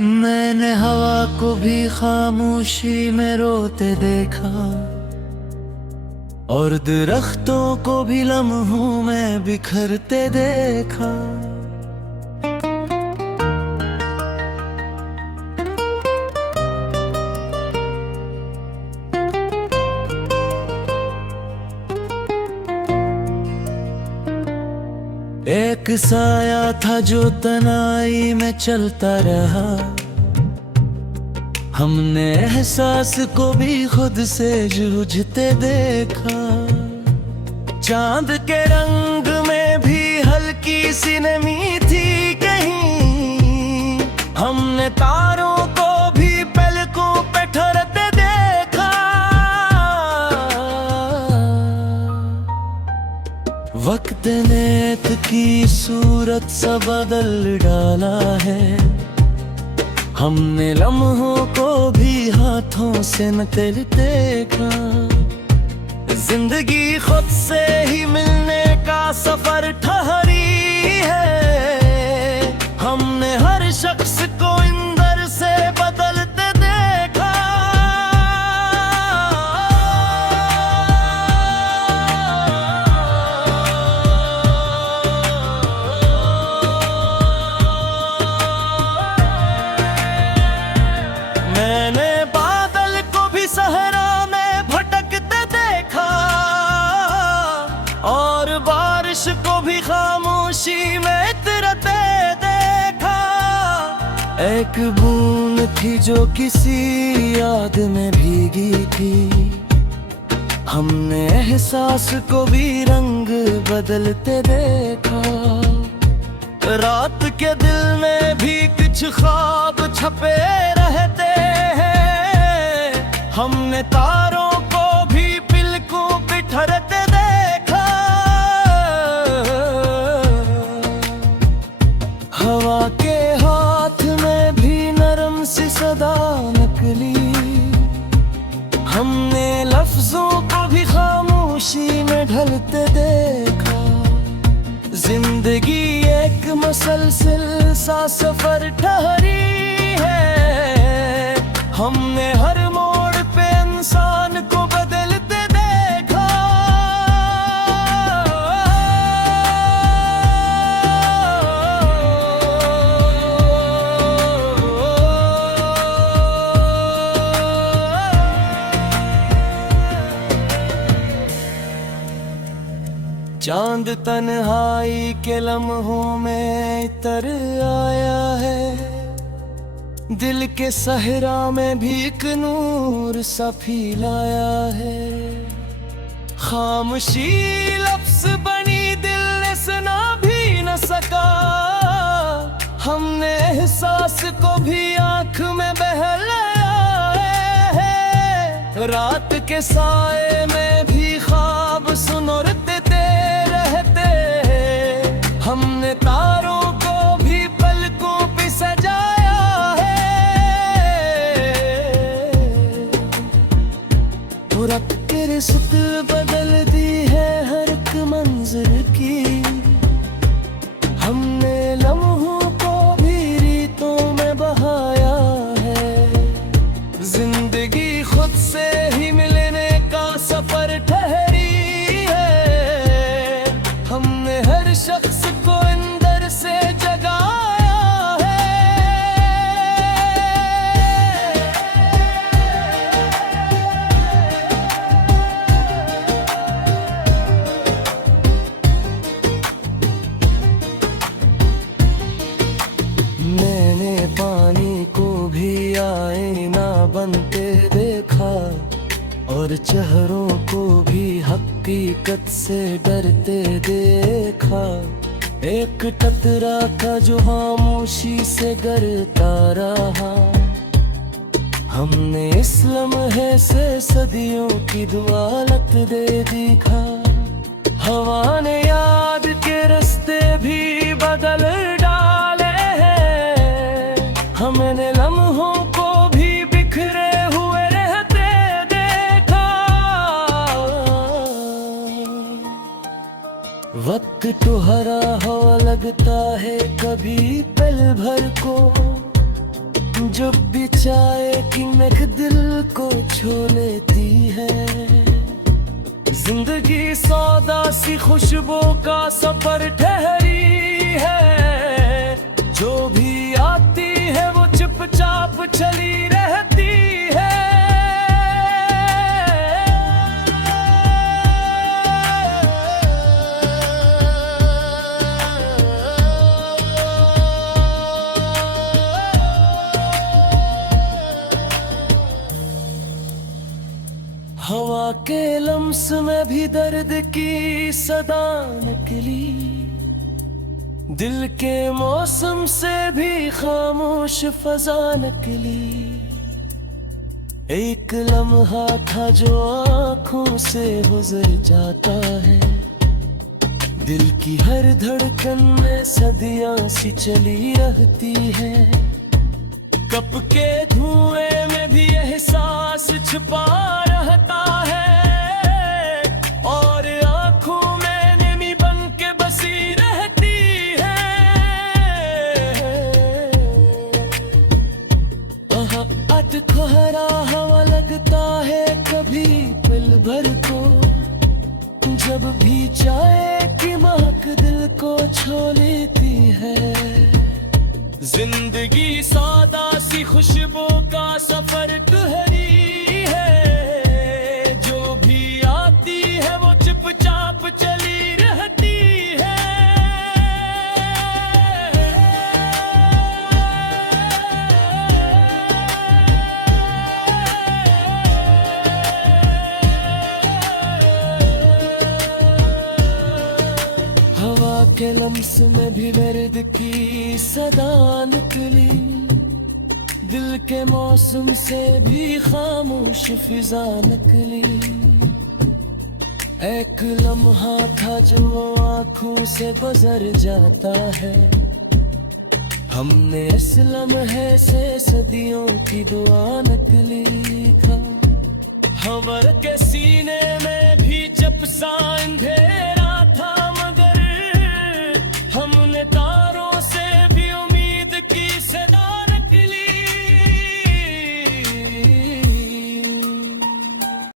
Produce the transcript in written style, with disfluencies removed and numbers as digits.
मैंने हवा को भी खामोशी में रोते देखा और दरख्तों को भी लम्हों में बिखरते देखा। एक साया था जो तन्हाई में चलता रहा, हमने एहसास को भी खुद से जूझते देखा। चांद के रंग में भी हल्की सी नमी थी कहीं, हमने तारों को भी पलकों पे ठहरते देखा। वक्त ने की सूरत सा बदल डाला है, हमने लम्हों को भी हाथों से नकल देखा। जिंदगी खुद से ही मिलने का सफर ठहरी है, हमने हर शख्स को अंदर से बदलते देखा। मैंने बादल को भी सहरा में भटकते देखा और बारिश को भी खामोशी में इतरते देखा। एक बूंद थी जो किसी याद में भीगी थी, हमने एहसास को भी रंग बदलते देखा। रात के दिल में भी कुछ ख्वाब छपे रहते हैं, हमने तारों को भी पलकों पे ठहरते देखा। हवा के हाथ में भी नरम सी सदा निकली, हमने लफ्जों को भी खामोशी में ढलते देखा। जिंदगी एक मसलसल सा सफर ठहरी है, हमने हर मोड़ पे इंसान को बदलते देखा। चांद तन्हाई के लम्हों में इतर आया है, दिल के सहरा में भी एक नूर सा फैलाया है। खामोशी लफ्ज़ बनी, दिल ने सुना भी न सका, हमने एहसास को भी आँख में बहलाया है। रात के साए में भी ख्वाब सुनरते रहते, हमने तारों को भी पलकों पे सजाया है। रब के रिश्त बदल दी है हर एक मंजिल की, हमने लम्हों को भी रीतों में बहाया है। जिंदगी खुद से ही मिलने का सफर ठहरी है, हमने हर शख्स को अंदर से जगाया है। मैंने पानी को भी आईना बनते देखा और चेहरों को भी हकीकत से डरते देखा। एक टकरा था जो खामोशी से गरता रहा, हमने इस लम्हे से सदियों की दुआलत दे दिखा। हवा ने याद के रास्ते भी बदल डाले हैं, हमने लम्हों को भी बिखरे हुए रहते देखा। वक्त तो हरा हवा लगता है कभी पल भर को, जो बिछाए कि मेघ दिल को छू लेती है। जिंदगी सौदा सी खुशबू का सफर ठहरी है। जो भी आती है वो चुपचाप चली रहती है। हवा के लम्स में भी दर्द की सदा निकली। दिल के मौसम से भी खामोश फजा निकली। एक लम्हा था जो आंखों से गुजर जाता है। दिल की हर धड़कन में सदियां सी चली रहती है। कप के धुएं में भी एहसास छुपा रहता है। और आंखों में नमी बन के बसी रहती है। अटखरा हवा लगता है कभी पल भर को। जब भी चाहे कि महक दिल को छू लेती है। जिंदगी सादा सी खुशबू का सफर ठहरी है। जो भी आती है वो चुपचाप चली रहती है। हवा के लम्स में भी दर्द की सदा निकली। दिल के मौसम से भी खामोश फिजा निकली। एक लम्हा था जो आंखों से गुजर जाता है। हमने इस लम्हे से सदियों की दुआ निकली था। हवर के सीने में भी जब सा अंधेरा